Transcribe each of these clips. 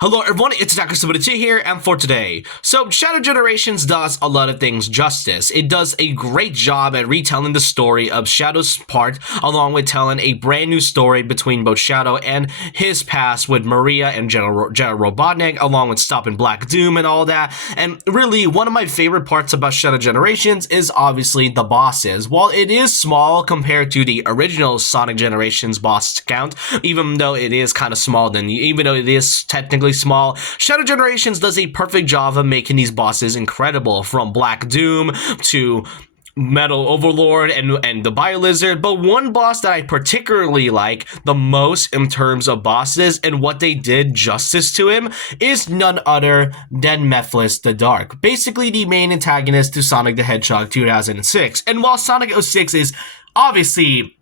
Hello everyone, it's antagonist here, and for today, Shadow Generations does a lot of things justice. It does a great job at retelling the story of Shadow's part, along with telling a brand new story between both Shadow and his past with Maria and General Robotnik, along with stopping Black Doom and all that. And really, one of my favorite parts about Shadow Generations is obviously the bosses. While it is small compared to the original Sonic Generations boss count, even though it is kind of small, even though it is technically small, Shadow Generations does a perfect job of making these bosses incredible, from Black Doom to Metal Overlord and the Biolizard. But one boss that I particularly like the most in terms of bosses and what they did justice to him is none other than Mephiles the Dark, basically the main antagonist to Sonic the Hedgehog 2006. And while Sonic 06 is obviously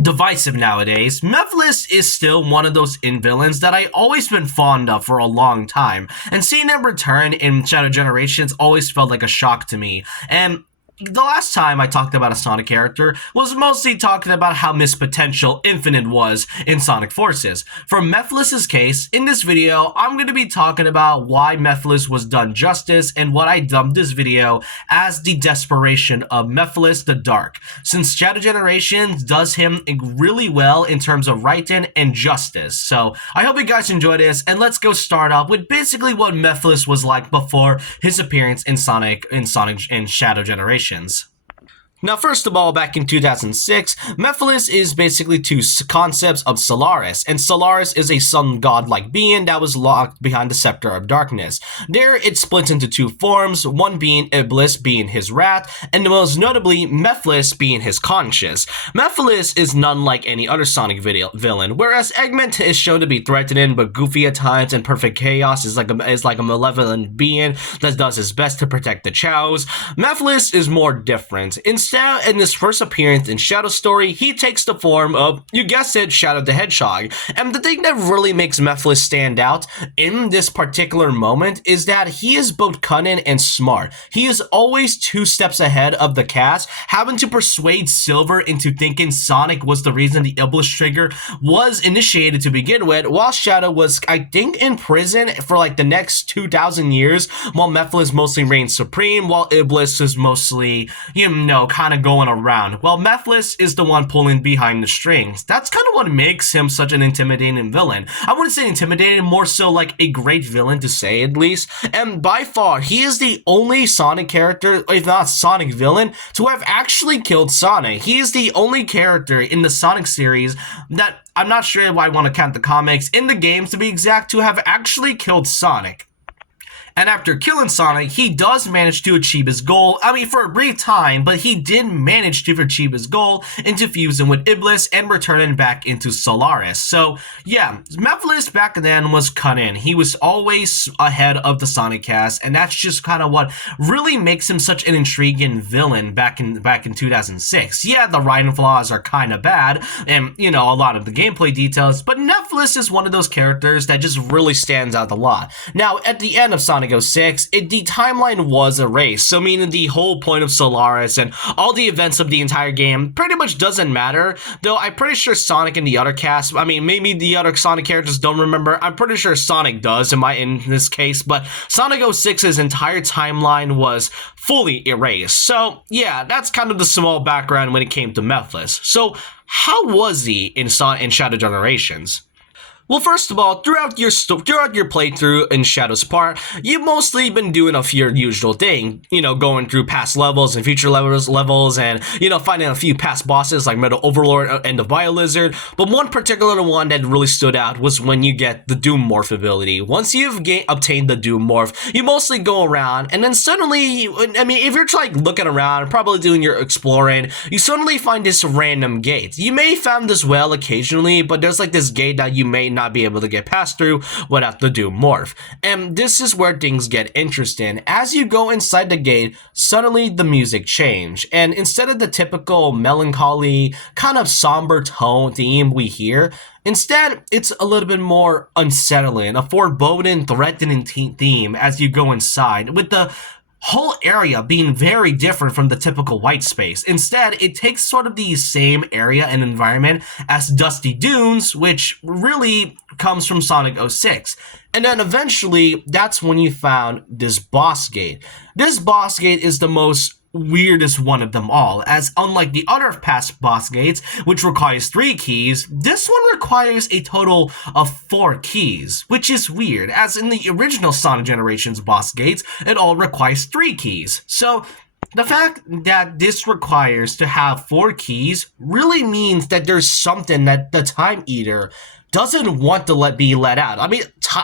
divisive nowadays, Mephiles is still one of those villains that I always been fond of for a long time, and seeing him return in Shadow Generations always felt like a shock to me. And the last time I talked about a Sonic character was mostly talking about how missed potential Infinite was in Sonic Forces. For Mephiles' case, in this video, I'm going to be talking about why Mephiles was done justice and what I dubbed this video as the desperation of Mephiles the Dark, since Shadow Generations does him really well in terms of writing and justice. So I hope you guys enjoy this, and let's go start off with basically what Mephiles was like before his appearance in Sonic and Shadow Generations. Now, first of all, back in 2006, Mephiles is basically two concepts of Solaris, and Solaris is a sun-god-like being that was locked behind the Scepter of Darkness. There, it splits into two forms, one being Iblis, being his wrath, and most notably, Mephiles being his conscience. Mephiles is none like any other Sonic villain, whereas Eggman is shown to be threatening but goofy at times, and Perfect Chaos is like a malevolent being that does his best to protect the Chows. Mephiles is more different. Instead, in his first appearance in Shadow Story, he takes the form of, you guessed it, Shadow the Hedgehog. And the thing that really makes Mephiles stand out in this particular moment is that he is both cunning and smart. He is always 2 steps ahead of the cast, having to persuade Silver into thinking Sonic was the reason the Iblis trigger was initiated to begin with, while Shadow was, I think, in prison for like the next 2,000 years, while Mephiles mostly reigns supreme, while Iblis is mostly, kind of going around. Well, Mephiles is the one pulling behind the strings. That's kind of what makes him such an intimidating villain. I wouldn't say intimidating, more so like a great villain to say at least. And by far, he is the only Sonic character, if not Sonic villain, to have actually killed Sonic. He is the only character in the Sonic series that, I'm not sure if I want to count the comics, in the games to be exact, to have actually killed Sonic. And after killing Sonic, he does manage to achieve his goal. I mean, for a brief time, but he did manage to achieve his goal into fusing with Iblis and returning back into Solaris. So, yeah, Mephiles back then was cunning. He was always ahead of the Sonic cast, and that's just kind of what really makes him such an intriguing villain back in 2006. Yeah, the writing flaws are kind of bad, and, a lot of the gameplay details, but Mephiles is one of those characters that just really stands out a lot. Now, at the end of Sonic 06, the timeline was erased, so meaning the whole point of Solaris and all the events of the entire game pretty much doesn't matter, though I'm pretty sure Sonic and the other cast, I mean, maybe the other Sonic characters don't remember. I'm pretty sure Sonic does in this case, but Sonic 06's entire timeline was fully erased. So yeah, that's kind of the small background when it came to Mephiles. So how was he in Shadow Generations? Well, first of all, throughout your playthrough in Shadow's part, you've mostly been doing your usual thing, going through past levels and future levels and, finding a few past bosses like Metal Overlord and the Biolizard. But one particular one that really stood out was when you get the Doom Morph ability. Once you've obtained the Doom Morph, you mostly go around, and then suddenly, if you're like looking around, probably doing your exploring, you suddenly find this random gate. You may have found this well occasionally, but there's like this gate that you may not be able to get past through without the Doom Morph. And this is where things get interesting. As you go inside the gate, suddenly the music change, and instead of the typical melancholy, kind of somber tone theme we hear, instead, it's a little bit more unsettling, a foreboding, threatening theme as you go inside, with the whole area being very different from the typical white space. Instead, it takes sort of the same area and environment as Dusty Dunes, which really comes from Sonic 06. And then eventually, that's when you found this boss gate. This boss gate is the most weirdest one of them all, as unlike the other past boss gates, which requires 3 keys, this one requires a total of 4 keys, which is weird, as in the original Sonic Generations boss gates, it all requires 3 keys. So the fact that this requires to have 4 keys really means that there's something that the Time Eater doesn't want to be let out. I mean,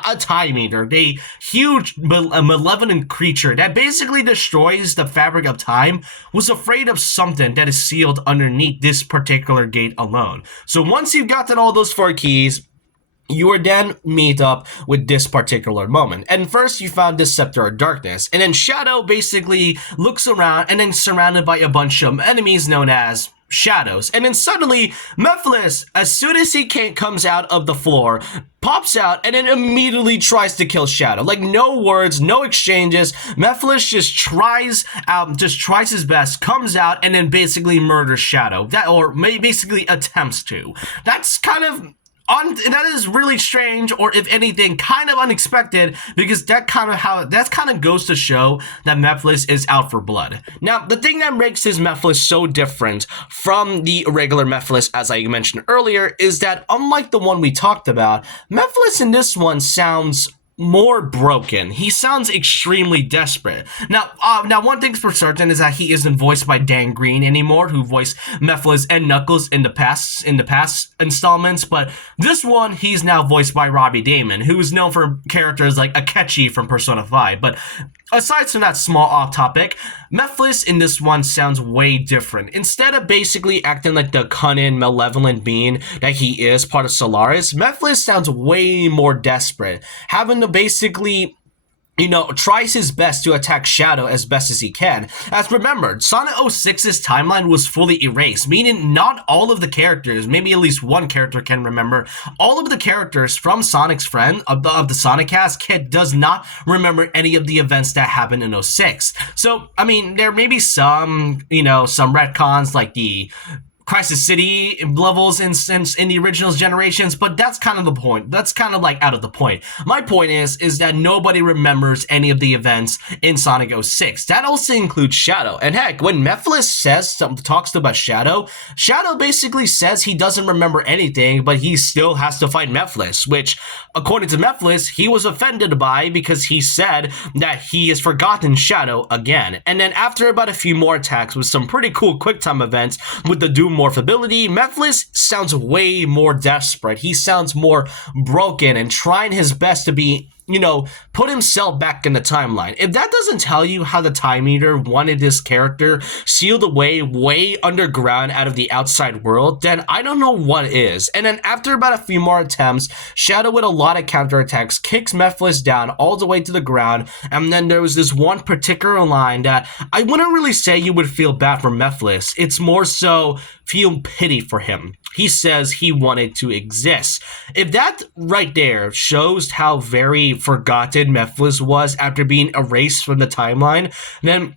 a Time Eater, a huge malevolent creature that basically destroys the fabric of time, was afraid of something that is sealed underneath this particular gate alone. So once you've gotten all those 4 keys, you are then meet up with this particular moment. And first you found this Scepter of Darkness, and then Shadow basically looks around and then surrounded by a bunch of enemies known as shadows. And then suddenly, Mephiles, as soon as he comes out of the floor, pops out and then immediately tries to kill Shadow. Like, no words, no exchanges. Mephiles just tries his best, comes out, and then basically murders Shadow. Basically attempts to. That's kind of that is really strange, or if anything, kind of unexpected, because that kind of goes to show that Mephiles is out for blood. Now, the thing that makes his Mephiles so different from the regular Mephiles, as I mentioned earlier, is that unlike the one we talked about, Mephiles in this one sounds more broken. He sounds extremely desperate. Now one thing's for certain is that he isn't voiced by Dan Green anymore, who voiced Mephiles and Knuckles in the past installments, but this one he's now voiced by Robbie Daymond, who is known for characters like Akechi from Persona 5. But aside from that small off topic, Mephiles in this one sounds way different. Instead of basically acting like the cunning, malevolent being that he is, part of Solaris, Mephiles sounds way more desperate, having to basically, tries his best to attack Shadow as best as he can. As remembered, Sonic 06's timeline was fully erased, meaning not all of the characters, maybe at least one character can remember, all of the characters from Sonic's friend, of the Sonic cast, Kid does not remember any of the events that happened in 06. So, I mean, there may be some retcons like the Crisis City levels in the original generations, but that's kind of the point. That's kind of like out of the point. My point is that nobody remembers any of the events in Sonic 06. That also includes Shadow. And heck, when Mephiles talks about Shadow, Shadow basically says he doesn't remember anything, but he still has to fight Mephiles, which, according to Mephiles, he was offended by because he said that he has forgotten Shadow again. And then after about a few more attacks with some pretty cool QuickTime events with the Doom morphability, Mephiles sounds way more desperate. He sounds more broken and trying his best to be, put himself back in the timeline. If that doesn't tell you how the Time Eater wanted this character sealed away way underground out of the outside world, then I don't know what is. And then after about a few more attempts, Shadow with a lot of counterattacks kicks Mephiles down all the way to the ground, and then there was this one particular line that I wouldn't really say you would feel bad for Mephiles. It's more so feel pity for him. He says he wanted to exist. If that right there shows how very forgotten Mephiles was after being erased from the timeline, then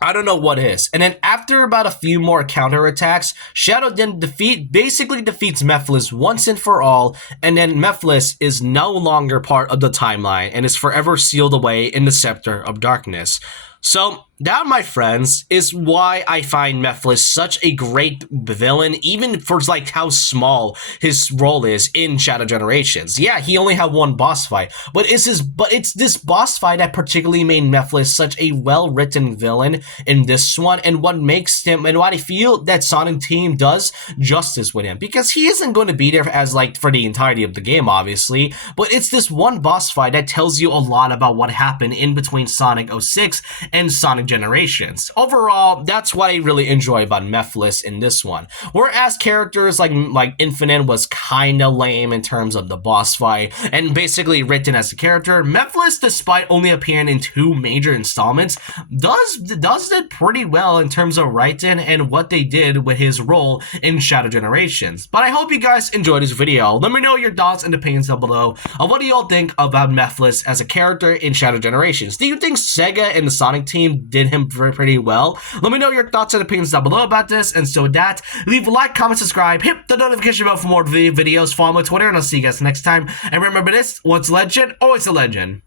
I don't know what is. And then after about a few more counterattacks, Shadow then basically defeats Mephiles once and for all, and then Mephiles is no longer part of the timeline and is forever sealed away in the Scepter of Darkness. So that, my friends, is why I find Mephiles such a great villain, even for like how small his role is in Shadow Generations. Yeah, he only had one boss fight, but it's this boss fight that particularly made Mephiles such a well-written villain in this one, and what makes him, and what I feel that Sonic Team does justice with him, because he isn't going to be there as like for the entirety of the game, obviously, but it's this one boss fight that tells you a lot about what happened in between Sonic 06 and Sonic Generations. Overall, that's what I really enjoy about Mephiles in this one. Whereas characters like Infinite was kinda lame in terms of the boss fight, and basically written as a character, Mephiles, despite only appearing in 2 major installments, does it pretty well in terms of writing and what they did with his role in Shadow Generations. But I hope you guys enjoyed this video. Let me know your thoughts and opinions down below of what do y'all think about Mephiles as a character in Shadow Generations. Do you think Sega and the Sonic team did him pretty well? Let me know your thoughts and opinions down below about this. And so with that, leave a like, comment, subscribe, hit the notification bell for more videos, follow me on Twitter, and I'll see you guys next time. And remember this, once a legend, always a legend.